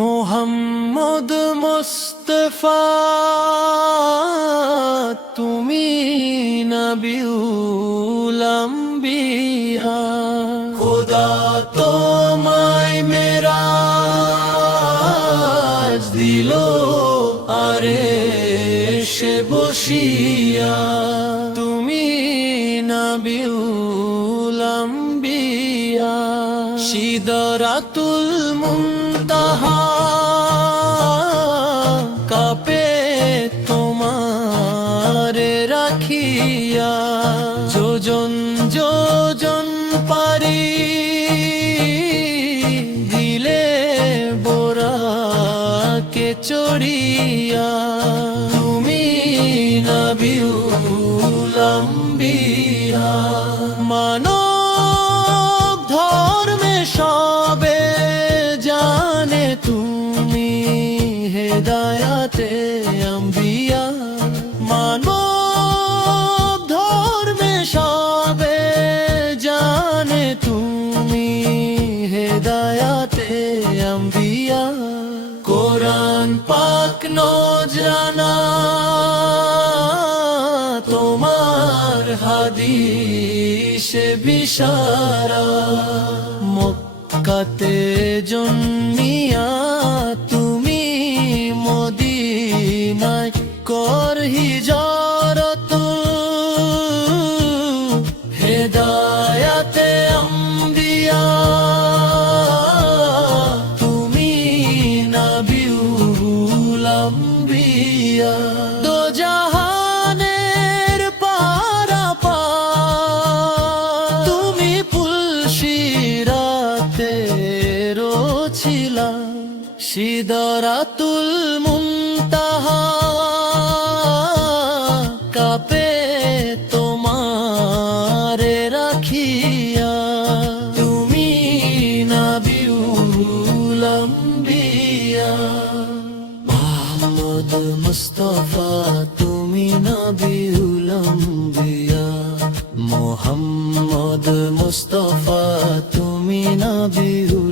মোহাম্মদ মুস্তাফা তুমি নবিউল আম্বিয়া, খোদা তোমায় মেরাজ দিল আরশে বসিয়া, তুমি নবিউল আম্বিয়া। সিদরাতুল মুনতাহা কাপে তোমারে রাখিয়া, যোজন যোজন পারি দিলে বোরাকে চড়িয়া, তুমি নবিউল আম্বিয়া। মানব ধর্মে সবে জানে তুমি হেদায়াতে আম্বিয়া, মানব ধর্মে সবে জানে তুমি হেদায়াতে আম্বিয়া। কোরআন পাক নজরানা তোমার হাদিসে বিশারা, মক্কাতে জন্মিয়া তুমি মদিনায় কর হিজরত, হেদায়াতে আম্বিয়া তুমি নবিউল আম্বিয়া। দো জাহানের পারাপার তুমি পুলসিরাতে রছিলা, সিদরাতুল মুনতাহা কাপে তোমারে রাখিয়া, তুমি নবিউল আম্বিয়া। মুহাম্মদ মুস্তাফা তুমি নবিউল আম্বিয়া, মুহাম্মদ মুস্তাফা তুমি নবিউল